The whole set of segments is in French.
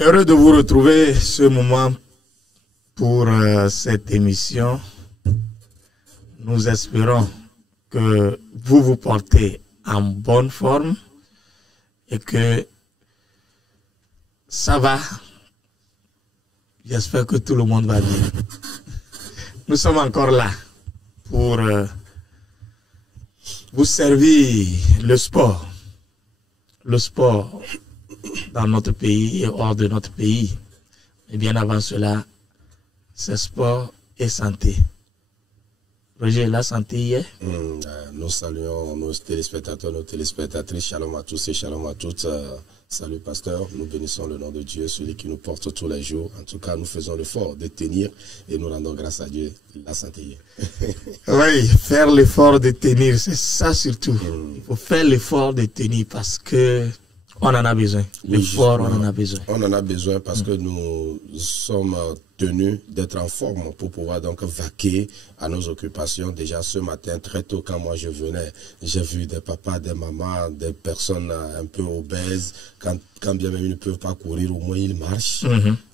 Heureux de vous retrouver ce moment pour cette émission. Nous espérons que vous vous portez en bonne forme et que ça va. J'espère que tout le monde va bien. Nous sommes encore là pour vous servir le sport. Le sport dans notre pays et hors de notre pays. Et bien avant cela, c'est sport et santé. Roger, la santé hier. Nous saluons nos téléspectateurs, nos téléspectatrices. Shalom à tous et shalom à toutes. Salut pasteur, nous bénissons le nom de Dieu, celui qui nous porte tous les jours. En tout cas, nous faisons l'effort de tenir et nous rendons grâce à Dieu, la santé. Oui, faire l'effort de tenir, c'est ça surtout. Il faut faire l'effort de tenir parce que on en a besoin. L'effort, on en a besoin. On en a besoin parce que nous sommes tenus d'être en forme pour pouvoir donc vaquer à nos occupations. Déjà ce matin, très tôt, quand moi je venais, j'ai vu des papas, des mamans, des personnes un peu obèses. Quand bien même ils ne peuvent pas courir, au moins ils marchent.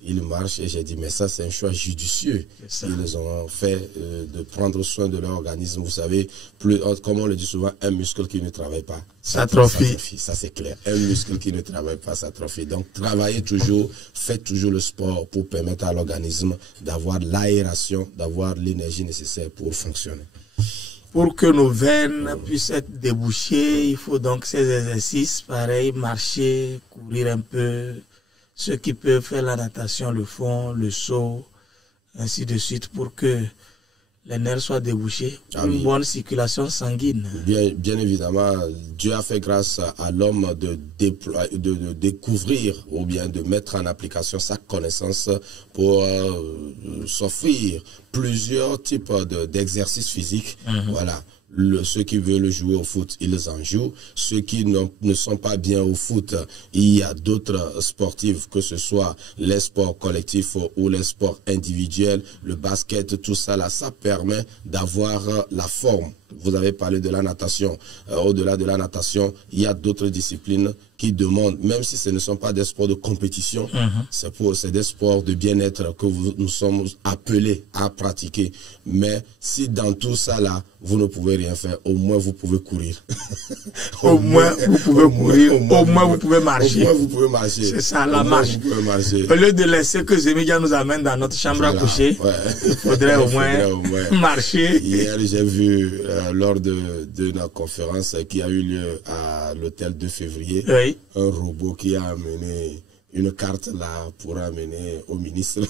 Ils marchent et j'ai dit, mais ça c'est un choix judicieux. Ils ont fait de prendre soin de leur organisme. Vous savez, comme on le dit souvent, un muscle qui ne travaille pas s'atrophie. Ça c'est clair. Un muscle qui ne travaille pas s'atrophie. Donc travaillez toujours, faites toujours le sport pour permettre à l'organisme d'avoir l'aération, d'avoir l'énergie nécessaire pour fonctionner. Pour que nos veines puissent être débouchées, il faut donc ces exercices, pareil, marcher, courir un peu. Ceux qui peuvent faire la natation le font, le saut, ainsi de suite, pour que les nerfs soient débouchés, une bonne circulation sanguine. Bien évidemment, Dieu a fait grâce à l'homme de découvrir ou bien de mettre en application sa connaissance pour s'offrir plusieurs types d'exercices physiques. Voilà. Ceux qui veulent jouer au foot, ils en jouent. Ceux qui ne sont pas bien au foot, il y a d'autres sportifs, que ce soit les sports collectifs ou les sports individuels, le basket, tout ça là, ça permet d'avoir la forme. Vous avez parlé de la natation. Au-delà de la natation, il y a d'autres disciplines qui demandent, même si ce ne sont pas des sports de compétition, c'est des sports de bien-être que nous sommes appelés à pratiquer. Mais si dans tout ça là, vous ne pouvez rien faire, au moins vous pouvez courir. Au moins vous pouvez courir, au moins vous pouvez marcher. Au moins vous pouvez marcher. C'est ça, la marche. Vous pouvez marcher. Au lieu de laisser que Zemidia nous amène dans notre chambre à coucher, il faudrait au moins marcher. Hier, j'ai vu lors de la conférence qui a eu lieu à l'hôtel 2 février, un robot qui a amené une carte là pour amener au ministre.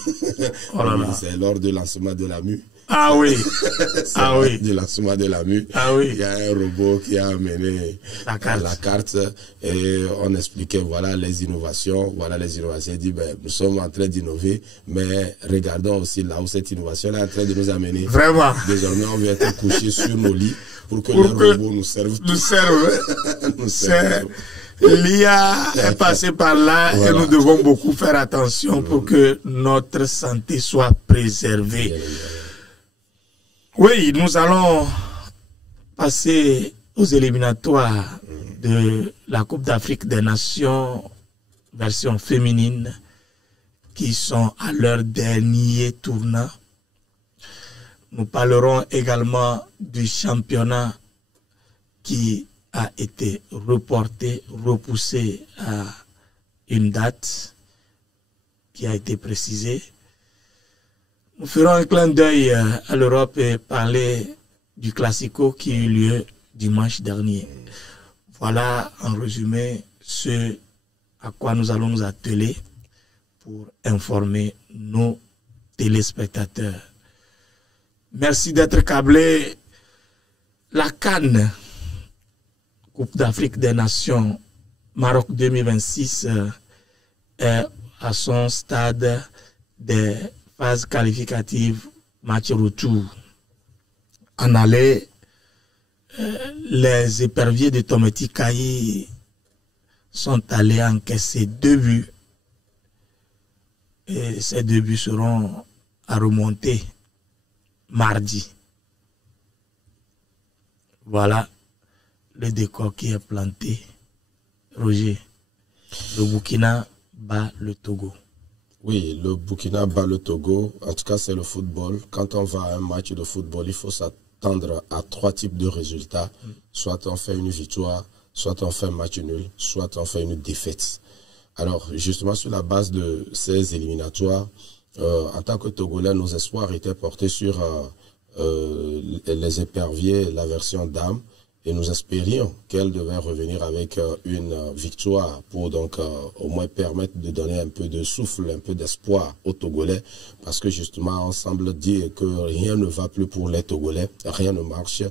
C'est lors du lancement de la MU. Ah oui. Ah oui. Du lancement de la MU. Ah oui. Il y a un robot qui a amené la carte et on expliquait voilà les innovations. Voilà les innovations. Il dit ben, nous sommes en train d'innover, mais regardons aussi là où cette innovation est en train de nous amener. Vraiment. Désormais, on va être couché sur nos lits pour que les robots nous servent. Nous servent. L'IA est passée par là et nous devons beaucoup faire attention pour que notre santé soit préservée. Oui, nous allons passer aux éliminatoires de la Coupe d'Afrique des Nations version féminine qui sont à leur dernier tournant. Nous parlerons également du championnat qui a été reporté, repoussé à une date qui a été précisée. Nous ferons un clin d'œil à l'Europe et parler du Classico qui a eu lieu dimanche dernier. Voilà en résumé ce à quoi nous allons nous atteler pour informer nos téléspectateurs. Merci d'être câblés. La CAN, Coupe d'Afrique des Nations, Maroc 2026, est à son stade des phases qualificatives, match retour. En aller, les éperviers de Tometi Kayi sont allés encaisser 2 buts. Et ces 2 buts seront à remonter mardi. Voilà le décor qui est planté. Roger, le Burkina bat le Togo. Oui, le Burkina bat le Togo. En tout cas, c'est le football. Quand on va à un match de football, il faut s'attendre à 3 types de résultats. Soit on fait une victoire, soit on fait un match nul, soit on fait une défaite. Alors, justement, sur la base de ces éliminatoires, en tant que Togolais, nos espoirs étaient portés sur les éperviers, la version dames. Et nous espérions qu'elle devait revenir avec une victoire pour donc au moins permettre de donner un peu de souffle, un peu d'espoir aux Togolais. Parce que justement, on semble dire que rien ne va plus pour les Togolais, rien ne marche,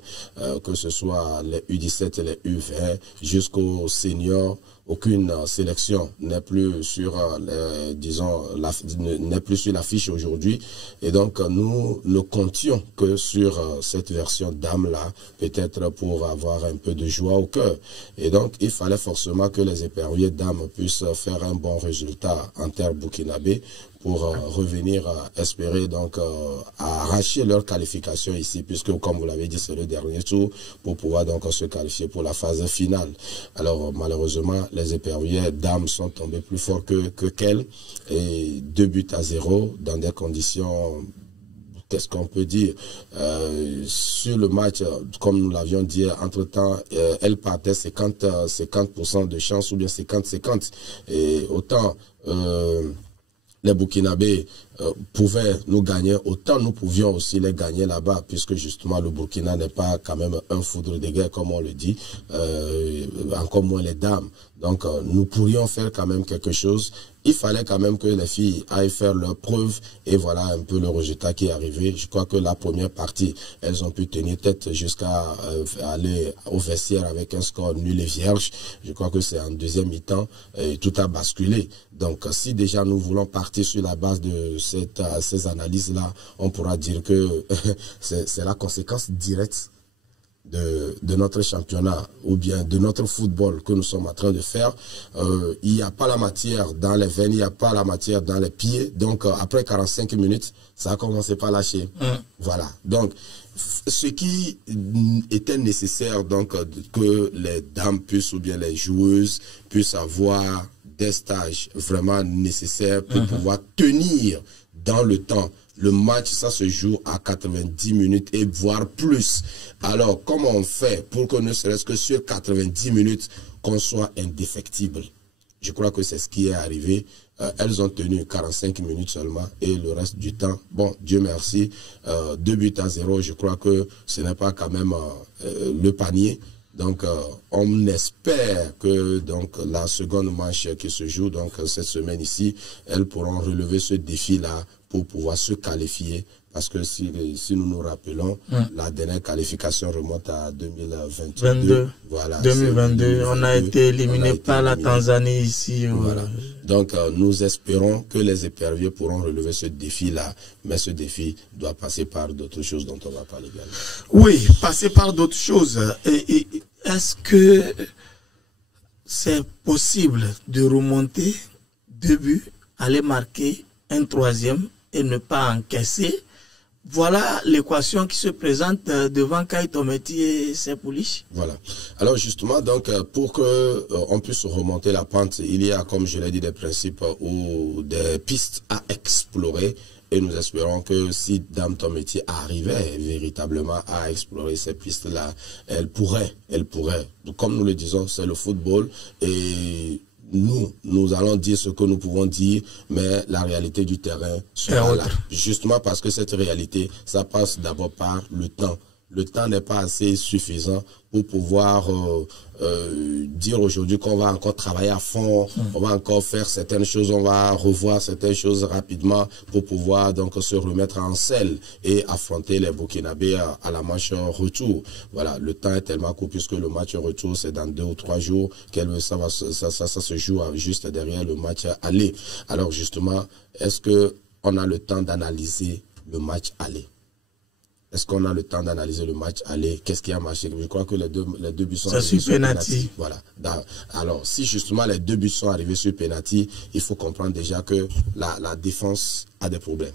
que ce soit les U17 et les U20 jusqu'aux seniors. Aucune sélection n'est plus sur, n'est plus sur l'affiche aujourd'hui. Et donc, nous ne comptions que sur cette version dame-là, peut-être pour avoir un peu de joie au cœur. Et donc, il fallait forcément que les éperviers dames puissent faire un bon résultat en terre burkinabé pour revenir espérer donc à arracher leur qualification ici, puisque comme vous l'avez dit, c'est le dernier tour pour pouvoir donc se qualifier pour la phase finale. Alors malheureusement, les éperviers dames sont tombés plus forts que qu'elles, et 2-0 dans des conditions, qu'est-ce qu'on peut dire, sur le match, comme nous l'avions dit, entre-temps, elle partait 50% de chance, ou bien 50-50. Et autant les Burkinabés pouvaient nous gagner, autant nous pouvions aussi les gagner là-bas, puisque justement le Burkina n'est pas quand même un foudre de guerre, comme on le dit, encore moins les dames. Donc nous pourrions faire quand même quelque chose. Il fallait quand même que les filles aillent faire leurs preuves, et voilà un peu le résultat qui est arrivé. Je crois que la première partie, elles ont pu tenir tête jusqu'à aller au vestiaire avec un score nul et vierge. Je crois que c'est en deuxième mi-temps, et tout a basculé. Donc si déjà nous voulons partir sur la base de ces analyses-là, on pourra dire que c'est la conséquence directe de notre championnat, ou bien de notre football que nous sommes en train de faire. Il n'y a pas la matière dans les veines, il n'y a pas la matière dans les pieds. Donc après 45 minutes, ça a commencé par lâcher. Voilà. Donc ce qui était nécessaire, donc que les dames puissent, ou bien les joueuses puissent avoir des stages vraiment nécessaires pour pouvoir tenir dans le temps. Le match, ça se joue à 90 minutes et voire plus. Alors, comment on fait pour que ne serait-ce que sur 90 minutes, qu'on soit indéfectible? Je crois que c'est ce qui est arrivé. Elles ont tenu 45 minutes seulement, et le reste du temps, bon, Dieu merci, 2-0, je crois que ce n'est pas quand même le panier. Donc, on espère que donc la seconde manche qui se joue donc cette semaine ici, elles pourront relever ce défi-là pour pouvoir se qualifier. Parce que si nous nous rappelons, la dernière qualification remonte à 2022. Voilà, 2022, on a été éliminé par la Tanzanie ici. Voilà. Donc, nous espérons que les éperviers pourront relever ce défi-là. Mais ce défi doit passer par d'autres choses dont on va parler également. Oui, passer par d'autres choses. Est-ce que c'est possible de remonter 2 buts, aller marquer un 3e et ne pas encaisser? Voilà l'équation qui se présente devant Kai Tometi et Sepoulich. Voilà. Alors justement, donc pour que on puisse remonter la pente, il y a, comme je l'ai dit, des principes ou des pistes à explorer. Et nous espérons que si Dame Tometi arrivait véritablement à explorer ces pistes-là, elle pourrait, comme nous le disons, c'est le football, et nous allons dire ce que nous pouvons dire, mais la réalité du terrain sera là. Justement parce que cette réalité, ça passe d'abord par le temps. Le temps n'est pas assez suffisant pour pouvoir dire aujourd'hui qu'on va encore travailler à fond, on va encore faire certaines choses, on va revoir certaines choses rapidement pour pouvoir donc se remettre en selle et affronter les Burkinabés à la manche retour. Voilà, le temps est tellement court puisque le match retour c'est dans 2 ou 3 jours, ça se joue juste derrière le match aller. Alors justement, est-ce que on a le temps d'analyser le match aller? Est-ce qu'on a le temps d'analyser le match aller? Qu'est-ce qui a marché? Je crois que les deux buts sont sur penalty. Voilà. Alors, si justement les 2 buts sont arrivés sur penalty, il faut comprendre déjà que la défense a des problèmes.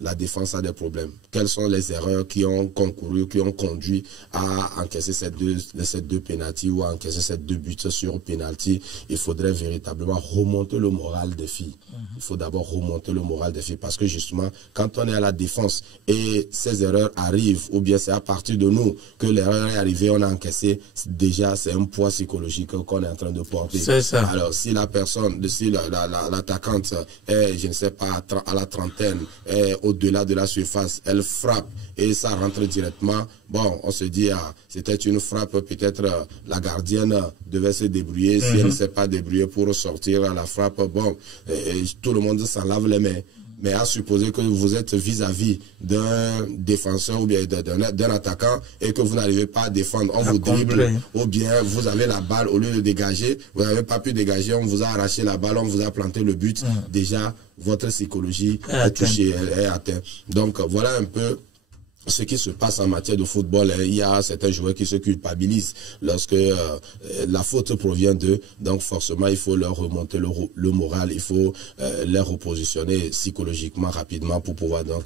La défense a des problèmes. Quelles sont les erreurs qui ont concouru, qui ont conduit à encaisser ces deux penalty ou à encaisser ces 2 buts sur penalty? Il faudrait véritablement remonter le moral des filles. Il faut d'abord remonter le moral des filles parce que justement, quand on est à la défense et ces erreurs arrivent, ou bien c'est à partir de nous que l'erreur est arrivée, on a encaissé, déjà c'est un poids psychologique qu'on est en train de porter. C'est ça. Alors, si la personne, si l'attaquante est, je ne sais pas, à la trentaine, au-delà de la surface, elle frappe et ça rentre directement. Bon, on se dit, c'était une frappe, peut-être la gardienne devait se débrouiller. Si elle ne s'est pas débrouillée pour sortir à la frappe, bon, tout le monde s'en lave les mains. Mais à supposer que vous êtes vis-à-vis d'un défenseur ou bien d'un attaquant et que vous n'arrivez pas à défendre, on vous dribble, ou bien vous avez la balle, au lieu de dégager, vous n'avez pas pu dégager, on vous a arraché la balle, on vous a planté le but. Déjà, votre psychologie est touchée, est atteinte. Donc, voilà un peu ce qui se passe en matière de football. Il y a certains joueurs qui se culpabilisent lorsque la faute provient d'eux. Donc forcément, il faut leur remonter le moral. Il faut les repositionner psychologiquement rapidement pour pouvoir donc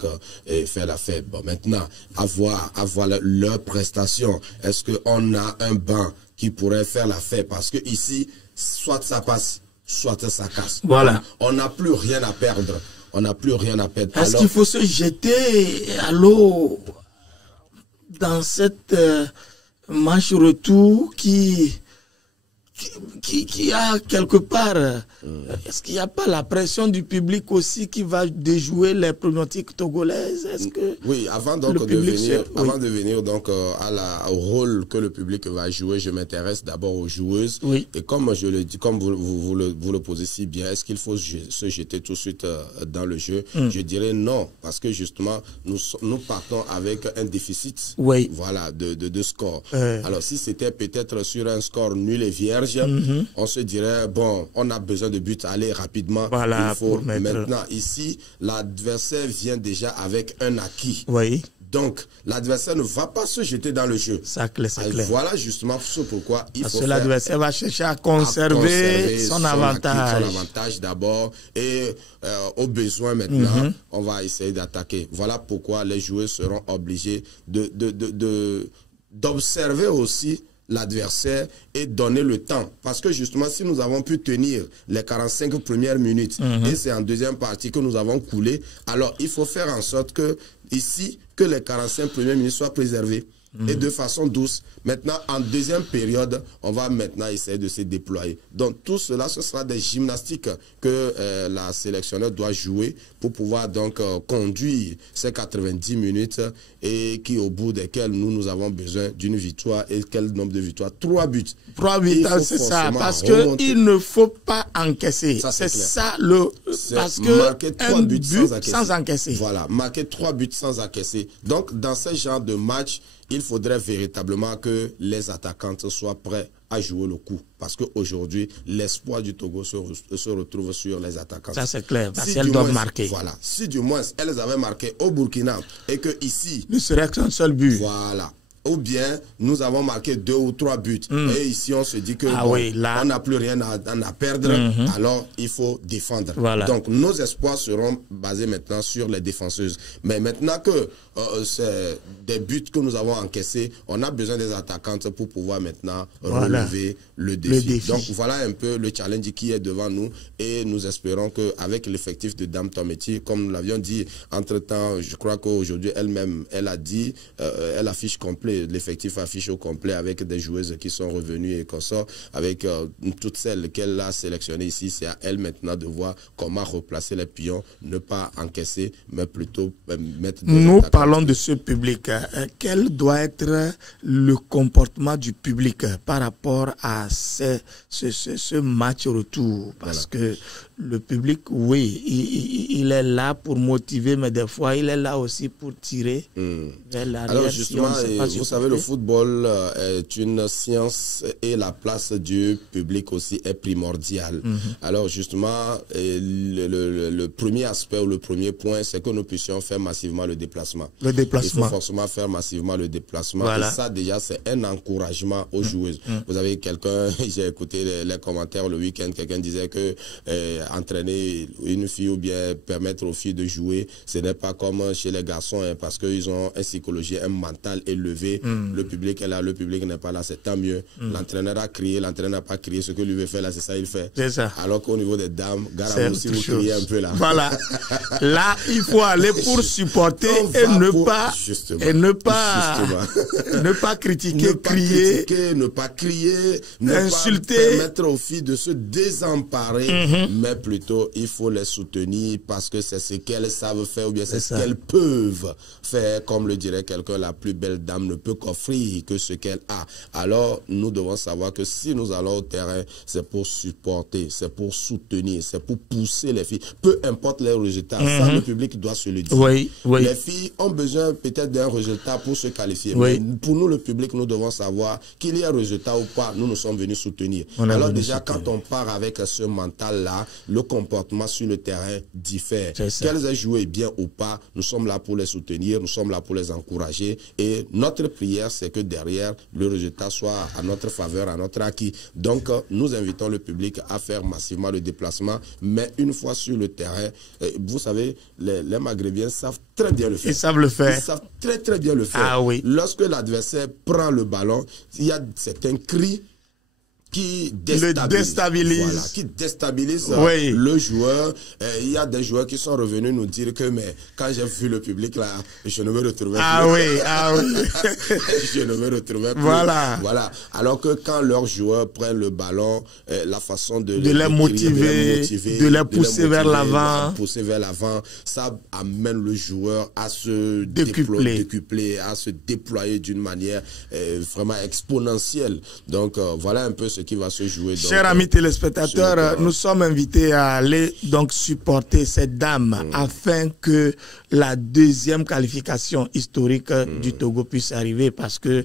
faire la fête. Bon, maintenant, avoir leur prestation. Est-ce qu'on a un banc qui pourrait faire la fête? Parce que ici, soit ça passe, soit ça casse. Voilà. On n'a plus rien à perdre. On n'a plus rien à perdre. Est-ce qu'il faut se jeter à l'eau dans cette match retour qui a quelque part, est-ce qu'il n'y a pas la pression du public aussi qui va déjouer les pronostics togolaises? Est-ce que oui, avant donc de venir donc au rôle que le public va jouer, je m'intéresse d'abord aux joueuses. Oui. Et comme je le dis, comme vous le posez si bien, est-ce qu'il faut se jeter tout de suite dans le jeu? Je dirais non, parce que justement nous partons avec un déficit. Oui. Voilà, de score. Alors si c'était peut-être sur un score nul et vierge, on se dirait, bon, on a besoin de buts, aller rapidement. Voilà, il faut pour mettre... Maintenant, ici, l'adversaire vient déjà avec un acquis. Oui. Donc, l'adversaire ne va pas se jeter dans le jeu. C'est clair. Voilà justement ce pourquoi il faut faire... l'adversaire va chercher à conserver son avantage. Son avantage d'abord. Et au besoin maintenant, on va essayer d'attaquer. Voilà pourquoi les joueurs seront obligés d'observer aussi l'adversaire et donner le temps. Parce que justement, si nous avons pu tenir les 45 premières minutes et c'est en deuxième partie que nous avons coulé, alors il faut faire en sorte que ici, que les 45 premières minutes soient préservées et de façon douce. Maintenant, en deuxième période, on va maintenant essayer de se déployer. Donc, tout cela, ce sera des gymnastiques que la sélectionneur doit jouer pour pouvoir donc conduire ces 90 minutes et qui, au bout desquelles nous avons besoin d'une victoire. Et quel nombre de victoires? 3 buts. 3 buts, c'est ça. Parce qu'il ne faut pas encaisser. C'est ça le... Parce que marquer 3 buts sans encaisser. Voilà, marquer 3 buts sans encaisser. Donc, dans ce genre de match, il faudrait véritablement que les attaquantes soient prêts à jouer le coup. Parce qu'aujourd'hui, l'espoir du Togo se retrouve sur les attaquantes. Ça, c'est clair, parce qu'elles doivent marquer. Voilà. Si du moins elles avaient marqué au Burkina et que ici... ne serait qu'un seul but. Voilà. Ou bien nous avons marqué 2 ou 3 buts. Et ici, on se dit que on n'a plus rien à perdre. Alors, il faut défendre. Voilà. Donc, nos espoirs seront basés maintenant sur les défenseuses. Mais maintenant que c'est des buts que nous avons encaissés, on a besoin des attaquantes pour pouvoir maintenant relever le défi. Donc, voilà un peu le challenge qui est devant nous. Et nous espérons qu'avec l'effectif de Dame Tometi, comme nous l'avions dit, entre-temps, je crois qu'aujourd'hui, elle-même, elle a dit, elle affiche complet. L'effectif affiche au complet avec des joueuses qui sont revenues et qu'on sort avec toutes celles qu'elle a sélectionnées ici. C'est à elle maintenant de voir comment replacer les pions, ne pas encaisser, mais plutôt mettre des Nous parlons de ce public. Quel doit être le comportement du public par rapport à ce match retour? Parce que le public, oui, il est là pour motiver, mais des fois, il est là aussi pour tirer vers l'arrière. Alors justement, si savez, le football est une science et la place du public aussi est primordiale. Alors justement, le premier aspect ou le premier point, c'est que nous puissions faire massivement le déplacement. Le déplacement. Il faut forcément faire massivement le déplacement. Voilà. Et ça, déjà, c'est un encouragement aux joueuses. Vous avez quelqu'un, j'ai écouté les commentaires le week-end, quelqu'un disait que entraîner une fille ou bien permettre aux filles de jouer, ce n'est pas comme chez les garçons, hein, parce qu'ils ont une psychologie, un mental élevé. Le public est là, le public n'est pas là, c'est tant mieux. L'entraîneur a crié, l'entraîneur n'a pas crié, ce que lui veut faire là, c'est ça il fait. C'est ça. Alors qu'au niveau des dames, garde aussi vous criez un peu là. Voilà. Là, il faut aller pour supporter et ne pas critiquer, ne pas crier, ne insulter, pas permettre aux filles de se désemparer, mais plutôt il faut les soutenir parce que c'est ce qu'elles savent faire ou bien c'est ce qu'elles peuvent faire. Comme le dirait quelqu'un, la plus belle dame ne peut qu'offrir que ce qu'elle a. Alors nous devons savoir que si nous allons au terrain, c'est pour supporter, c'est pour soutenir, c'est pour pousser les filles. Peu importe les résultats, ça le public doit se le dire. Oui. Les filles ont besoin peut-être d'un résultat pour se qualifier. Mais pour nous, le public, nous devons savoir qu'il y a un résultat ou pas, nous sommes venus soutenir. Alors déjà, quand on part avec ce mental-là, le comportement sur le terrain diffère. Qu'elles aient joué bien ou pas, nous sommes là pour les soutenir, nous sommes là pour les encourager. Et notre prière, c'est que derrière, le résultat soit à notre faveur, à notre acquis. Donc, nous invitons le public à faire massivement le déplacement. Mais une fois sur le terrain, vous savez, les Maghrébiens savent très bien le faire. Ils savent le faire. Ils savent très très bien le faire. Ah oui. Lorsque l'adversaire prend le ballon, il y a certains cris qui déstabilise. Voilà, qui déstabilise le joueur. Il y a des joueurs qui sont revenus nous dire que mais quand j'ai vu le public là, je ne me retrouvais plus. Je ne me retrouvais plus. Voilà. Alors que quand leurs joueurs prennent le ballon, la façon de les motiver, de les pousser vers l'avant, ça amène le joueur à se décupler, à se déployer d'une manière vraiment exponentielle. Donc voilà un peu ce qui va se jouer. Chers amis téléspectateurs, nous sommes invités à aller donc supporter cette dame afin que la deuxième qualification historique du Togo puisse arriver parce que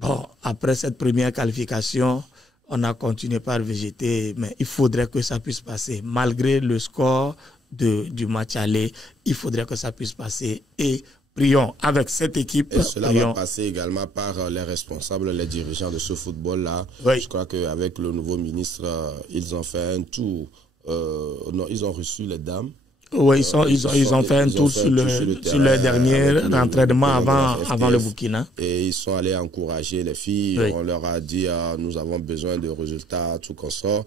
bon, après cette première qualification, on a continué par végéter, mais il faudrait que ça puisse passer. Malgré le score du match aller, il faudrait que ça puisse passer et prions avec cette équipe. Et cela va passer également par les responsables, les dirigeants de ce football-là. Je crois qu'avec le nouveau ministre, ils ont fait un tour. Non, ils ont reçu les dames. Oui, ils ont fait un tour sur le dernier entraînement avant le Burkina. Et ils sont allés encourager les filles. On leur a dit, nous avons besoin de résultats, tout qu'on sort.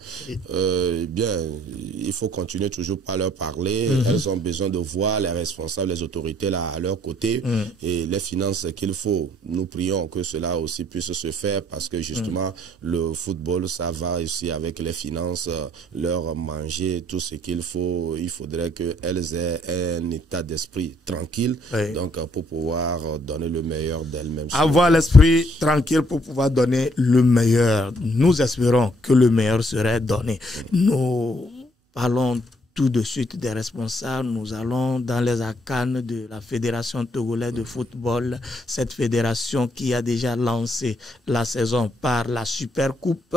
Bien, il faut continuer toujours par leur parler. Elles ont besoin de voir les responsables, les autorités là à leur côté et les finances qu'il faut. Nous prions que cela aussi puisse se faire parce que justement, le football, ça va aussi avec les finances, leur manger, tout ce qu'il faut. Il faudrait que elles aient un état d'esprit tranquille, donc pour pouvoir donner le meilleur d'elles-mêmes. Avoir l'esprit tranquille pour pouvoir donner le meilleur. Nous espérons que le meilleur serait donné. Nous parlons tout de suite des responsables. Nous allons dans les arcanes de la Fédération togolaise de football, cette fédération qui a déjà lancé la saison par la Super Coupe,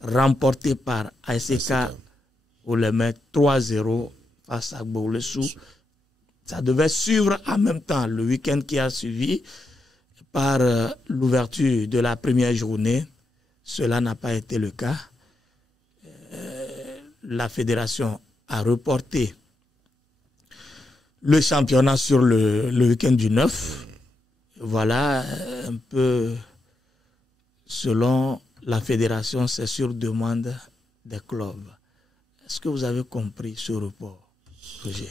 remportée par ASK pour le mettre 3-0 face à Gboulessou. Ça devait suivre en même temps le week-end qui a suivi par l'ouverture de la première journée. Cela n'a pas été le cas. La fédération a reporté le championnat sur le week-end du 9. Voilà un peu, selon la fédération, c'est sur demande des clubs. Est-ce que vous avez compris ce report, Roger?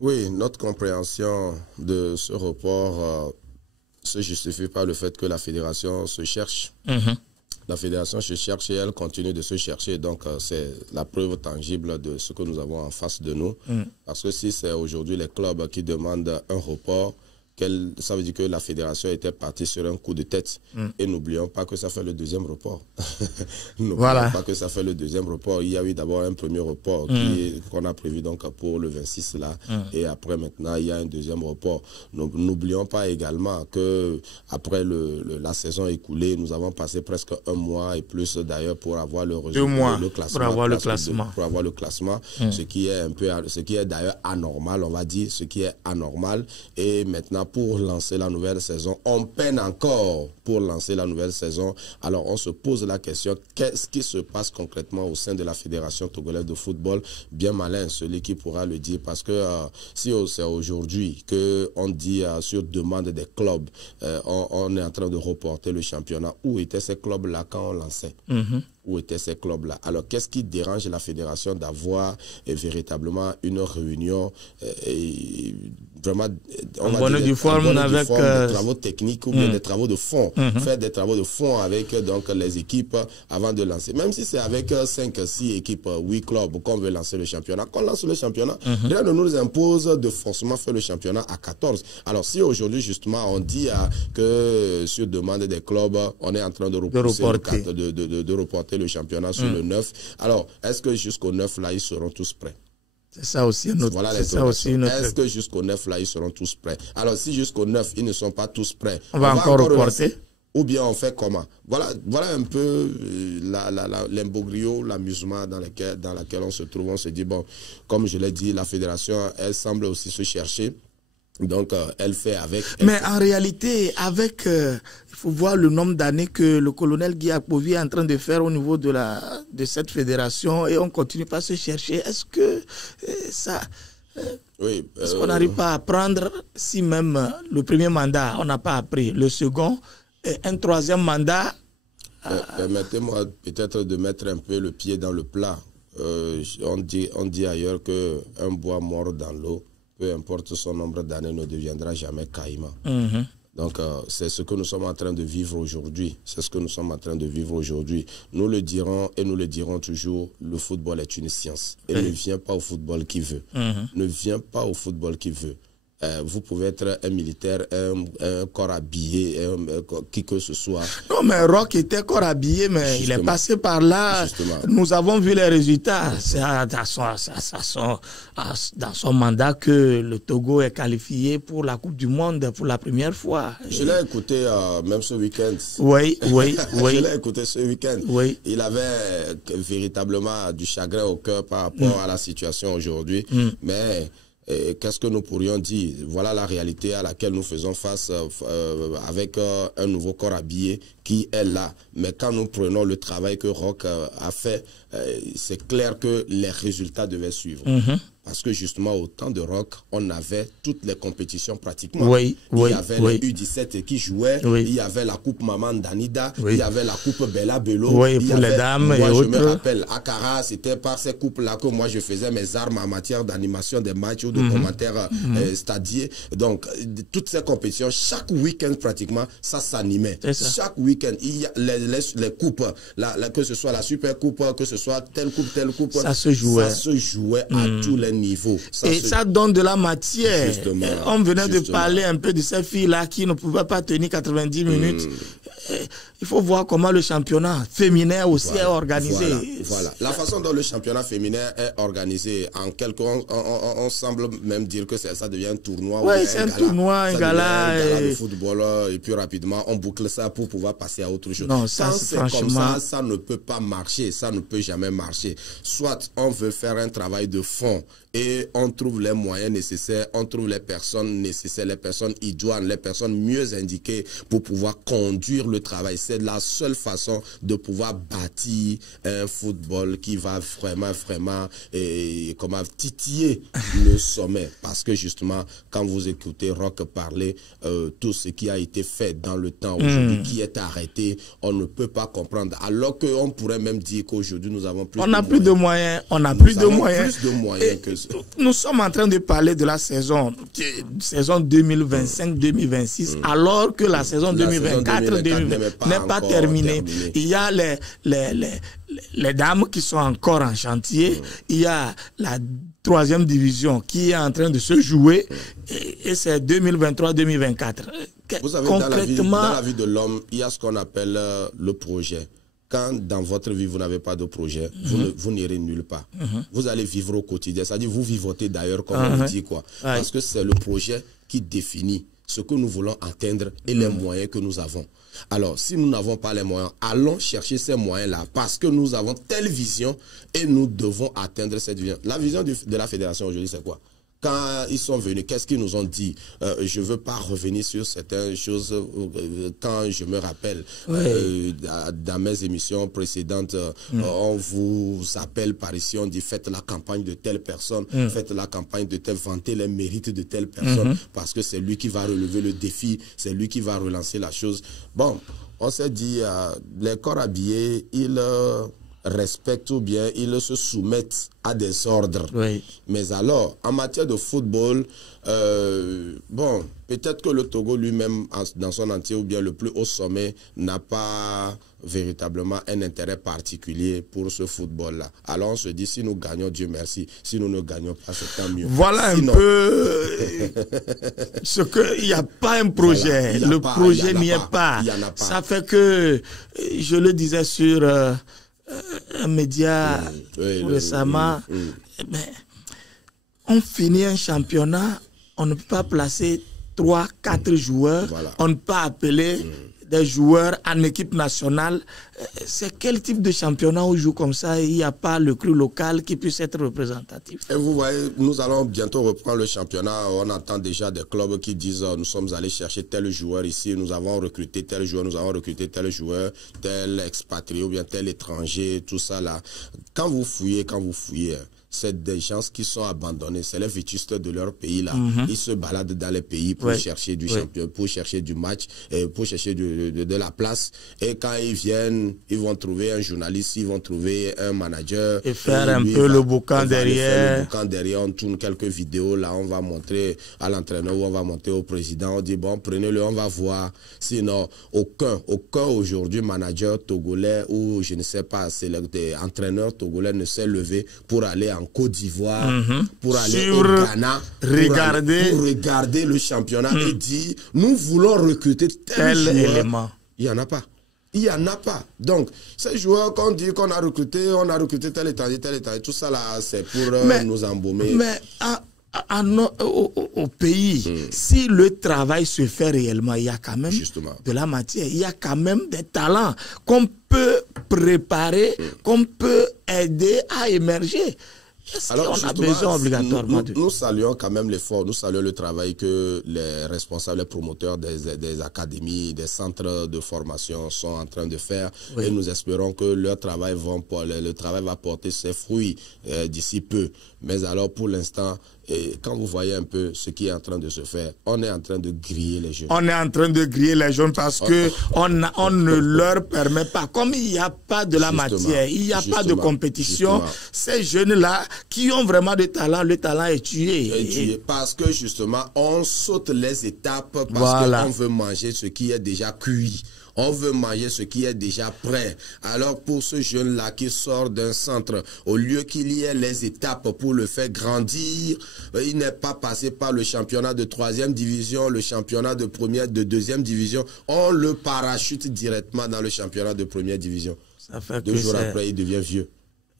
Oui, notre compréhension de ce report se justifie par le fait que la fédération se cherche. La fédération se cherche et elle continue de se chercher. Donc, c'est la preuve tangible de ce que nous avons en face de nous. Parce que si c'est aujourd'hui les clubs qui demandent un report, ça veut dire que la fédération était partie sur un coup de tête. Et n'oublions pas que ça fait le deuxième report. N'oublions pas que ça fait le deuxième report. Il y a eu d'abord un premier report qu'on a prévu donc pour le 26 là. Et après maintenant, il y a un deuxième report. Donc n'oublions pas également que après la saison écoulée, nous avons passé presque un mois et plus d'ailleurs pour avoir le résultat. 2 mois le classement, pour avoir le classement. Pour avoir le classement. Ce qui est d'ailleurs anormal, on va dire, ce qui est anormal. Et maintenant, pour lancer la nouvelle saison, on peine encore pour lancer la nouvelle saison. Alors, on se pose la question, qu'est-ce qui se passe concrètement au sein de la Fédération togolaise de football? Bien malin, celui qui pourra le dire, parce que si c'est aujourd'hui qu'on dit sur demande des clubs, on est en train de reporter le championnat, où étaient ces clubs-là quand on lançait? Où étaient ces clubs-là? Alors, qu'est-ce qui dérange la fédération d'avoir véritablement une réunion vraiment en bonne due forme avec des travaux techniques ou bien des travaux de fond, faire des travaux de fond avec donc les équipes avant de lancer, même si c'est avec 5-6 équipes, 8 clubs qu'on veut lancer le championnat, qu'on lance le championnat, rien ne nous impose de forcément faire le championnat à 14. Alors si aujourd'hui justement on dit que sur demande des clubs on est en train de reporter le championnat sur le 9, alors est-ce que jusqu'au 9 là ils seront tous prêts? C'est ça aussi notre. Voilà est-ce que jusqu'au 9 là ils seront tous prêts? Alors si jusqu'au 9 ils ne sont pas tous prêts, on va encore reporter. Ou bien on fait comment? Voilà un peu l'imbroglio, l'amusement dans laquelle on se trouve. On se dit, bon, comme je l'ai dit, la fédération, elle semble aussi se chercher. Donc, elle fait avec... En réalité, avec... il faut voir le nombre d'années que le colonel Guy Akpovi est en train de faire au niveau de cette fédération et on continue pas à se chercher. Est-ce que ça... Oui, est-ce qu'on n'arrive pas à apprendre si même le premier mandat, on n'a pas appris, le second, et un troisième mandat... Permettez-moi peut-être de mettre un peu le pied dans le plat. On dit ailleurs qu'un bois mort dans l'eau, peu importe son nombre d'années, ne deviendra jamais caïman. Donc, c'est ce que nous sommes en train de vivre aujourd'hui. C'est ce que nous sommes en train de vivre aujourd'hui. Nous le dirons et nous le dirons toujours, le football est une science. Et ne vient pas au football qui veut. Ne vient pas au football qui veut. Vous pouvez être un militaire, un corps habillé, qui que ce soit. Non, mais Roch était corps habillé, mais justement, il est passé par là. Justement. Nous avons vu les résultats. C'est dans son mandat que le Togo est qualifié pour la Coupe du Monde pour la première fois. Je l'ai écouté même ce week-end. Oui. Je l'ai écouté ce week-end. Oui. Il avait véritablement du chagrin au cœur par rapport à la situation aujourd'hui. Mais... qu'est-ce que nous pourrions dire? Voilà la réalité à laquelle nous faisons face avec un nouveau corps habillé qui est là. Mais quand nous prenons le travail que Roch a fait, c'est clair que les résultats devaient suivre. Parce que justement, au temps de Roch, on avait toutes les compétitions pratiquement. Il y avait les U17 qui jouaient, il y avait la Coupe Maman Danida, il y avait la Coupe Bella Bello. Pour les dames et autres. Je me rappelle, à Cara, c'était par ces coupes-là que moi je faisais mes armes en matière d'animation des matchs ou de commentaires stadiers. Donc, toutes ces compétitions, chaque week-end pratiquement, ça s'animait. Chaque week-end, il y a les coupes, que ce soit la Super Coupe, que ce soit telle coupe. Ça se jouait. Ça se jouait à tous les niveaux. Ça donne de la matière. Justement, on venait de parler un peu de ces filles-là qui ne pouvaient pas tenir 90 minutes. Il faut voir comment le championnat féminin aussi est organisé. Voilà. La façon dont le championnat féminin est organisé, on semble même dire que ça devient un tournoi. Oui, c'est un tournoi, un gala. De football, et puis rapidement, on boucle ça pour pouvoir passer à autre chose. Non, ça, c'est franchement... ça ne peut pas marcher. Ça ne peut jamais marcher. Soit on veut faire un travail de fond et on trouve les moyens nécessaires, on trouve les personnes nécessaires, les personnes idoines, les personnes mieux indiquées pour pouvoir conduire le travail. C'est la seule façon de pouvoir bâtir un football qui va vraiment titiller le sommet. Parce que justement, quand vous écoutez Roch parler, tout ce qui a été fait dans le temps aujourd'hui, qui est arrêté, on ne peut pas comprendre. Alors qu'on pourrait même dire qu'aujourd'hui, nous avons plus de moyens. On a plus de moyens. Plus de moyens que ça. Nous sommes en train de parler de la saison 2025-2026, alors que la saison 2024-2025 n'est pas terminé. Il y a les dames qui sont encore en chantier. Il y a la 3e division qui est en train de se jouer. Et c'est 2023-2024. Vous savez, concrètement, dans la vie de l'homme, il y a ce qu'on appelle le projet. Quand dans votre vie, vous n'avez pas de projet, vous n'irez nulle part. Vous allez vivre au quotidien. C'est-à-dire, vous vivotez d'ailleurs, comme on dit, quoi. Parce que c'est le projet qui définit ce que nous voulons atteindre et les moyens que nous avons. Alors, si nous n'avons pas les moyens, allons chercher ces moyens-là parce que nous avons telle vision et nous devons atteindre cette vision. La vision de la fédération aujourd'hui, c'est quoi? Quand ils sont venus, qu'est-ce qu'ils nous ont dit? Je ne veux pas revenir sur certaines choses. Quand je me rappelle, dans mes émissions précédentes, on vous appelle par ici, on dit faites la campagne de telle personne, faites la campagne de telle, vantez les mérites de telle personne, parce que c'est lui qui va relever le défi, c'est lui qui va relancer la chose. Bon, on s'est dit, les corps habillés, ils respectent ou bien ils se soumettent à des ordres. Mais alors, en matière de football, bon, peut-être que le Togo lui-même, dans son entier ou bien le plus haut sommet, n'a pas véritablement un intérêt particulier pour ce football-là. Alors on se dit, si nous gagnons, Dieu merci. Si nous ne gagnons pas, c'est tant mieux. Voilà sinon, un peu ce que il n'y a pas un projet. Voilà, le projet n'y est pas. Ça fait que, je le disais sur un média récemment, on finit un championnat, on ne peut pas placer 3-4 joueurs, on ne peut pas appeler des joueurs en équipe nationale. C'est quel type de championnat on joue comme ça et il n'y a pas le cru local qui puisse être représentatif? Et vous voyez, nous allons bientôt reprendre le championnat. On entend déjà des clubs qui disent nous sommes allés chercher tel joueur ici, nous avons recruté tel joueur, nous avons recruté tel joueur, tel expatrié ou bien tel étranger, tout ça là. Quand vous fouillez, c'est des gens qui sont abandonnés, c'est les vétustes de leur pays là. Ils se baladent dans les pays pour chercher du champion, pour chercher du match, et pour chercher de la place. Et quand ils viennent, ils vont trouver un journaliste, ils vont trouver un manager. Et faire un peu le boucan derrière. Le boucan derrière, on tourne quelques vidéos là, on va montrer à l'entraîneur ou on va montrer au président. On dit bon, prenez-le, on va voir. Sinon, aucun aujourd'hui manager togolais ou je ne sais pas, c'est entraîneur togolais ne s'est levé pour aller en Côte d'Ivoire, pour aller au Ghana, pour regarder le championnat et dire nous voulons recruter tel élément. Il n'y en a pas. Il n'y en a pas. Donc, ces joueurs qu'on dit qu'on a recruté tel étranger, tout ça là, c'est pour nous embaumer. Mais au pays, si le travail se fait réellement, il y a quand même de la matière, il y a quand même des talents qu'on peut préparer, qu'on peut aider à émerger. Alors, on a besoin obligatoirement nous saluons quand même l'effort, nous saluons le travail que les responsables, les promoteurs des académies, des centres de formation sont en train de faire et nous espérons que le travail va porter ses fruits d'ici peu. Mais alors pour l'instant, quand vous voyez un peu ce qui est en train de se faire, on est en train de griller les jeunes. On est en train de griller les jeunes parce que on ne leur permet pas, comme il n'y a pas de la matière, il n'y a pas de compétition, ces jeunes-là qui ont vraiment de talent, le talent est tué. Parce que justement, on saute les étapes parce qu'on veut manger ce qui est déjà cuit. On veut manger ce qui est déjà prêt. Alors pour ce jeune-là qui sort d'un centre, au lieu qu'il y ait les étapes pour le faire grandir, il n'est pas passé par le championnat de 3e division, le championnat de 2e division. On le parachute directement dans le championnat de 1re division. Ça fait 2 jours après, il devient vieux.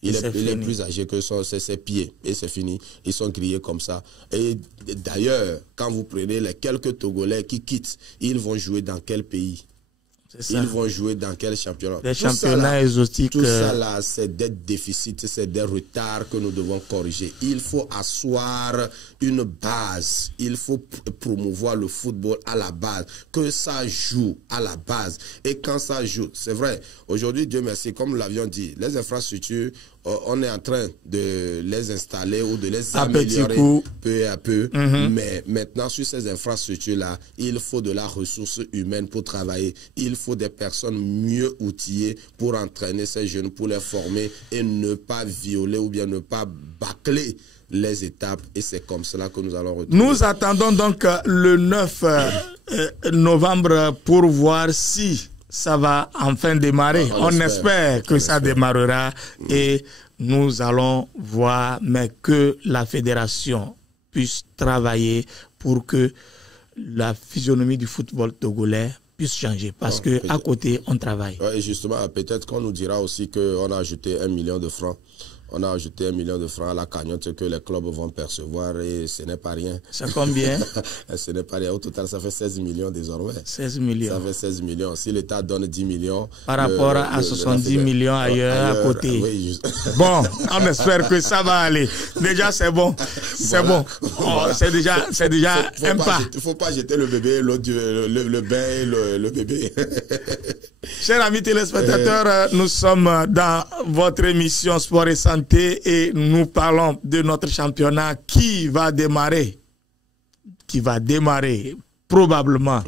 Il est plus âgé que ses pieds et c'est fini. Ils sont grillés comme ça. Et d'ailleurs, quand vous prenez les quelques Togolais qui quittent, ils vont jouer dans quel pays? Ils vont jouer dans quel championnat? Les championnats exotiques. Tout ça là, c'est des déficits, c'est des retards que nous devons corriger. Il faut asseoir une base. Il faut promouvoir le football à la base. Que ça joue à la base. Et quand ça joue, c'est vrai, aujourd'hui, Dieu merci, comme nous l'avions dit, les infrastructures, on est en train de les installer ou de les améliorer peu à peu. Mais maintenant, sur ces infrastructures-là, il faut de la ressource humaine pour travailler. Il faut des personnes mieux outillées pour entraîner ces jeunes, pour les former et ne pas violer ou bien ne pas bâcler les étapes. Et c'est comme cela que nous allons retrouver. Nous attendons donc le 9 novembre pour voir si ça va enfin démarrer. On espère que ça démarrera et nous allons voir, mais que la fédération puisse travailler pour que la physionomie du football togolais puisse changer. Parce qu'à côté, on travaille. Ouais, et justement, peut-être qu'on nous dira aussi qu'on a ajouté 1 million de francs. On a ajouté 1 million de francs à la cagnotte que les clubs vont percevoir et ce n'est pas rien. C'est combien? Ce n'est pas rien. Au total, ça fait 16 millions désormais. 16 millions. Ça fait 16 millions. Si l'État donne 10 millions... Par rapport à 70 millions ailleurs, à côté. Oui, bon, on espère que ça va aller. Déjà, c'est bon. C'est voilà. Bon. Oh, c'est déjà un pas. Il ne faut pas jeter le bébé, le bain et le bébé. Chers amis téléspectateurs, nous sommes dans votre émission Sport et Santé et nous parlons de notre championnat qui va démarrer probablement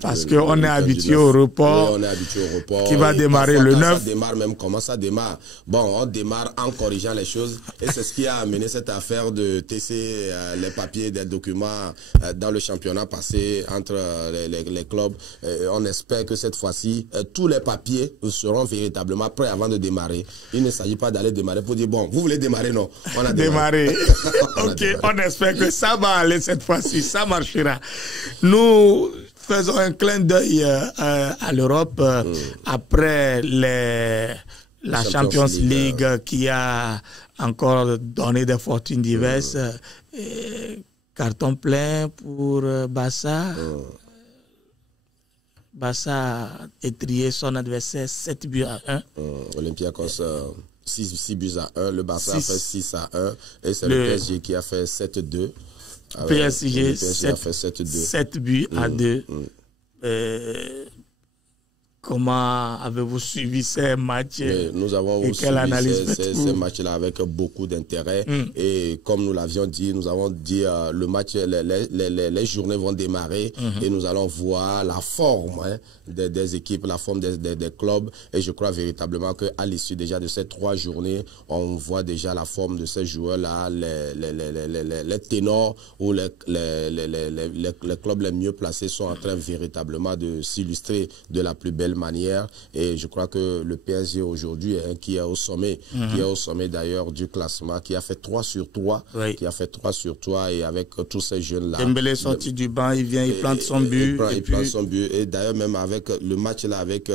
parce qu'on est habitué au report. Oui, on est habitué au report. Qui va démarrer le 9. Ça démarre même, comment ça démarre? Bon, on démarre en corrigeant les choses et c'est ce qui a amené cette affaire de tesser les papiers des documents dans le championnat passé entre les clubs. On espère que cette fois-ci, tous les papiers seront véritablement prêts avant de démarrer. Il ne s'agit pas d'aller démarrer pour dire, bon, vous voulez démarrer? Non, on a démarré. Ok, on espère que ça va aller cette fois-ci, ça marchera. Nous faisons un clin d'œil à l'Europe après la Champions League qui a encore donné des fortunes diverses. Carton plein pour Barça. Barça a étrié son adversaire 7 buts à 1. Olympiakos 6 buts à 1. Le Barça a fait 6 à 1. Et c'est le PSG qui a fait 7-2. PSG a fait 7 buts à 2. Comment avez-vous suivi ces matchs? Nous avons suivi ces matchs-là avec beaucoup d'intérêt. Et comme nous l'avions dit, nous avons dit le match, les journées vont démarrer et nous allons voir la forme des équipes, la forme des clubs. Et je crois véritablement qu'à l'issue déjà de ces 3 journées, on voit déjà la forme de ces joueurs-là, les ténors ou les clubs les mieux placés sont en train véritablement de s'illustrer de la plus belle manière. Et je crois que le PSG aujourd'hui qui est au sommet, qui est au sommet d'ailleurs du classement, qui a fait 3 sur 3, qui a fait 3 sur 3 et avec tous ces jeunes-là. Dembélé est sorti du banc, il vient, il plante son but. Il plante son but et d'ailleurs même avec le match là avec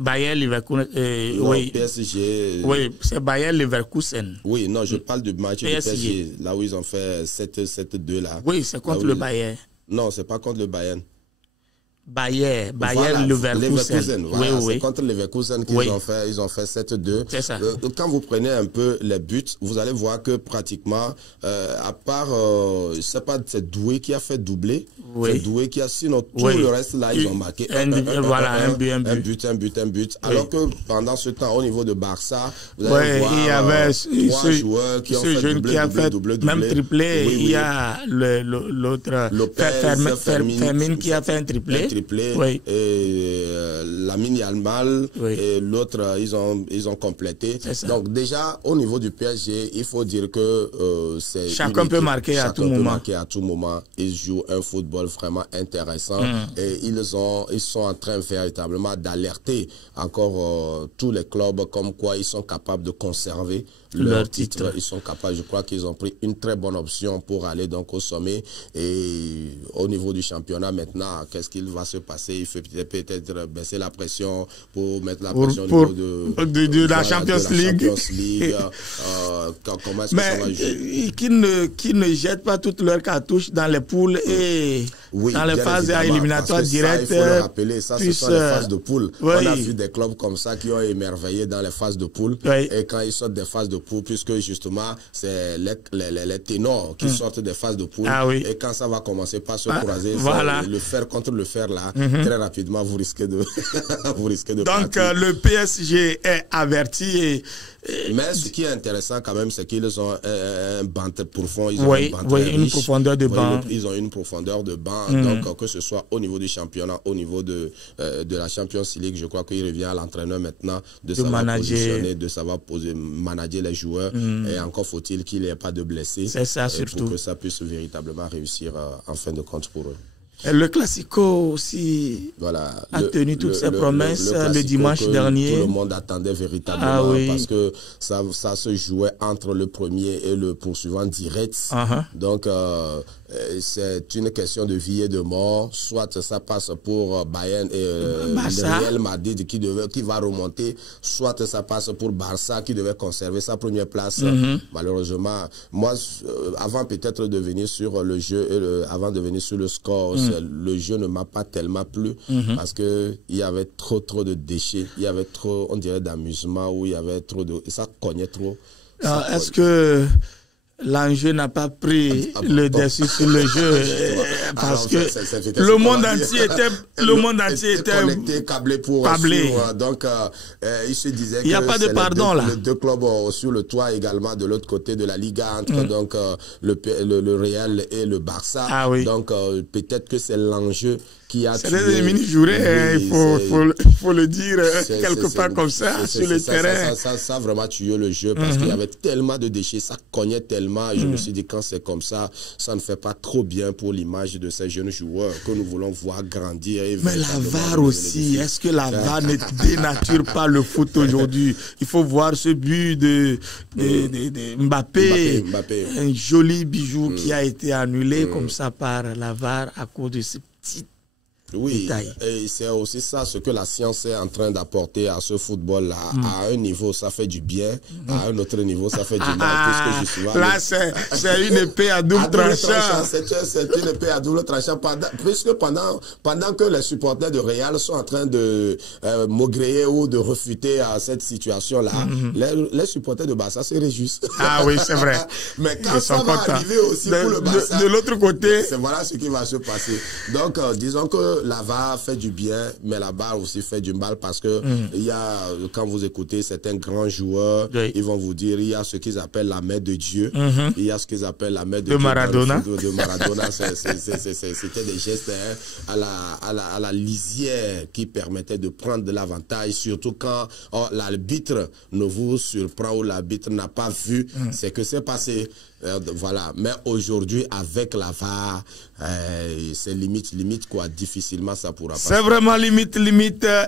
Bayer Leverkusen. Oui, PSG. Oui, c'est Bayer Leverkusen. Oui, non, je parle du match PSG. Du PSG, là où ils ont fait 7-2 là. Oui, c'est contre le Bayern. Non, c'est pas contre le Bayern. Bayer voilà, Leverkusen. Voilà, oui. C'est contre Leverkusen qu'ils ont fait 7-2. C'est ça. Quand vous prenez un peu les buts, vous allez voir que pratiquement, à part, c'est pas c'est Doué qui a fait doubler. C'est Doué qui a, sinon tout le reste là, ils ont marqué un but. Alors que pendant ce temps, au niveau de Barça, vous allez voir il y avait 3 joueurs qui ont fait doublé. Même triplé. Il y a l'autre Fermin qui a fait un triplé. Et Lamine Yamal et l'autre ils ont complété. Donc déjà au niveau du PSG, il faut dire que chacun peut marquer à tout moment. Ils jouent un football vraiment intéressant et ils sont en train véritablement d'alerter encore tous les clubs comme quoi ils sont capables de conserver leur titre. Ils sont capables, je crois qu'ils ont pris une très bonne option pour aller donc au sommet. Et au niveau du championnat maintenant, qu'est-ce qu'il va se passer? Il faut peut-être baisser la pression pour mettre la pression au niveau de la Champions League. Comment est-ce que ça va jouer? Qui ne jettent pas toutes leurs cartouches dans les poules et dans les phases éliminatoires directes. Il faut le rappeler, ça ce sont les phases de poules. On a vu des clubs comme ça qui ont émerveillé dans les phases de poules. Et quand ils sortent des phases de poules, puisque justement c'est les ténors qui sortent des phases de poules. Et quand ça va commencer par se croiser, le fer contre le fer là, très rapidement vous risquez de Donc le PSG est averti. Mais ce qui est intéressant quand même, c'est qu'ils ont un banc profond. Ils ont une profondeur de banc. Ils ont une profondeur de banc. Donc que ce soit au niveau du championnat, au niveau de la Champions League, je crois qu'il revient à l'entraîneur maintenant de savoir positionner, de savoir manager les joueurs. Et encore faut-il qu'il n'y ait pas de blessés. C'est ça surtout. Pour que ça puisse véritablement réussir en fin de compte pour eux. Le Classico aussi a tenu toutes ses promesses le dimanche dernier. Tout le monde attendait véritablement parce que ça se jouait entre le premier et le poursuivant direct. Donc, c'est une question de vie et de mort. Soit ça passe pour Bayern et le Real Madrid qui va remonter, soit ça passe pour Barça qui devait conserver sa première place. Malheureusement, moi, avant peut-être de venir sur le jeu, avant de venir sur le score, le jeu ne m'a pas tellement plu parce que il y avait trop de déchets, il y avait trop, on dirait, d'amusement, où il y avait trop de, ça cognait trop. Est-ce que l'enjeu n'a pas pris le dessus sur le jeu parce que le monde entier était connecté, câblé pour suivre. Donc, il se disait il n'y a pas de pardon là. Les deux clubs sur le toit également de l'autre côté de la Liga entre donc le Real et le Barça. Donc, peut-être que c'est l'enjeu qui a tué. C'est des mini-journées, il faut le dire quelque part comme ça, sur le terrain. Ça a vraiment tué le jeu parce qu'il y avait tellement de déchets, ça cognait tellement. Je me suis dit, quand c'est comme ça, ça ne fait pas trop bien pour l'image de ces jeunes joueurs que nous voulons voir grandir. Mais la VAR aussi, est-ce que la VAR ne dénature pas le foot aujourd'hui? Il faut voir ce but de Mbappé, un joli bijou qui a été annulé comme ça par la VAR à cause de ce petit. Oui, et c'est aussi ça ce que la science est en train d'apporter à ce football-là. À un niveau, ça fait du bien. À un autre niveau, ça fait du mal. Là, c'est une épée à double tranchant. C'est une épée à double tranchant. Puisque pendant que les supporters de Real sont en train de maugréer ou de refuter à cette situation-là, les supporters de Barça se réjouissent. Ah oui, c'est vrai. Mais quand ça va arriver aussi pour le Barça, de l'autre côté, voilà ce qui va se passer. Donc, disons que la VAR fait du bien, mais la VAR aussi fait du mal parce que il y a, quand vous écoutez certains grands joueurs, ils vont vous dire, il y a ce qu'ils appellent la main de Dieu, il y a ce qu'ils appellent la main de Dieu Maradona. De Maradona. C'était des gestes à la lisière qui permettaient de prendre de l'avantage, surtout quand l'arbitre ne vous surprend ou l'arbitre n'a pas vu ce que c'est passé. Voilà, mais aujourd'hui avec la VAR, c'est limite quoi, difficilement ça pourra passer. C'est vraiment limite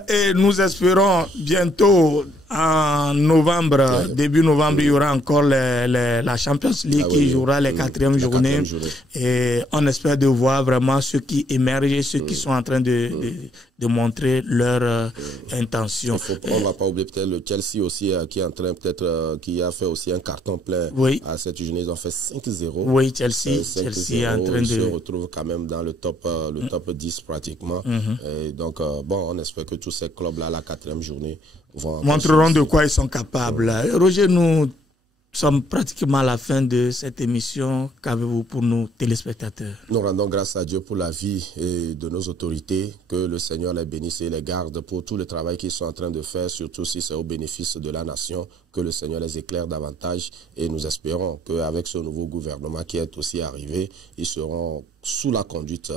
et nous espérons bientôt en novembre, début novembre, il y aura encore la Champions League qui jouera les quatrièmes journées et on espère de voir vraiment ceux qui émergent, ceux qui sont en train de montrer leur intention. On ne va pas oublier peut-être le Chelsea aussi qui est en train qui a fait aussi un carton plein à cette journée. Ils ont fait 5-0. Oui, Chelsea est en train de se retrouve quand même dans le top 10 pratiquement. Et donc bon, on espère que tous ces clubs-là, la quatrième journée, montreront de quoi ils sont capables. Roger, nous sommes pratiquement à la fin de cette émission. Qu'avez-vous pour nos téléspectateurs? Nous rendons grâce à Dieu pour la vie et de nos autorités, que le Seigneur les bénisse et les garde pour tout le travail qu'ils sont en train de faire, surtout si c'est au bénéfice de la nation, que le Seigneur les éclaire davantage. Et nous espérons qu'avec ce nouveau gouvernement qui est aussi arrivé, ils seront sous la conduite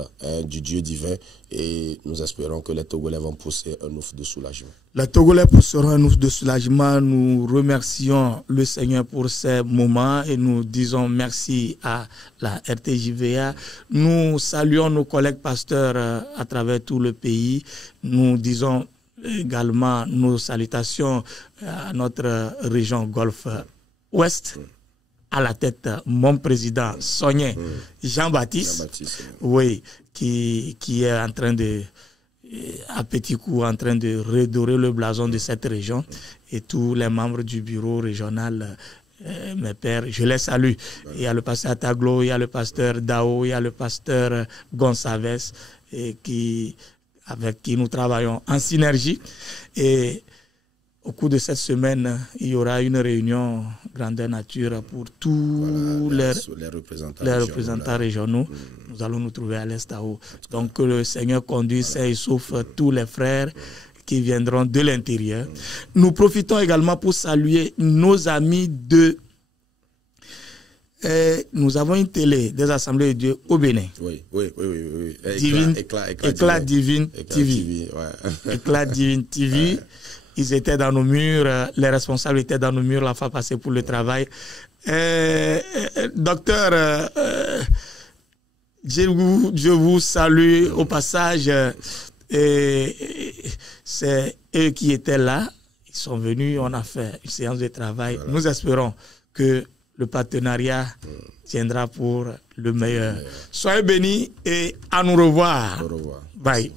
du Dieu divin et nous espérons que les Togolais vont pousser un ouf de soulagement. Les Togolais pousseront un ouf de soulagement. Nous remercions le Seigneur pour ces moments et nous disons merci à la RTJVA. Nous saluons nos collègues pasteurs à travers tout le pays. Nous disons également nos salutations à notre région Golfe Ouest. À la tête, mon président Soigné Jean-Baptiste, oui, qui est en train de, à petit coup, en train de redorer le blason de cette région et tous les membres du bureau régional, mes pères, je les salue. Il y a le pasteur Taglo, il y a le pasteur Dao, il y a le pasteur Gonçalves, avec qui nous travaillons en synergie. Et au cours de cette semaine, il y aura une réunion grandeur nature pour tous les représentants régionaux. Nous allons nous trouver à l'Est-Ao. Donc que le Seigneur conduise et sauve tous les frères qui viendront de l'intérieur. Nous profitons également pour saluer nos amis de... nous avons une télé des Assemblées de Dieu au Bénin. Oui. Éclat Divine TV. Éclat Divine TV. Ils étaient dans nos murs, les responsables étaient dans nos murs la fois passée pour le travail. Docteur, Je vous salue au passage. C'est eux qui étaient là. Ils sont venus, on a fait une séance de travail. Voilà. Nous espérons que le partenariat tiendra pour le meilleur. Soyez bénis et à nous revoir. Au revoir. Bye.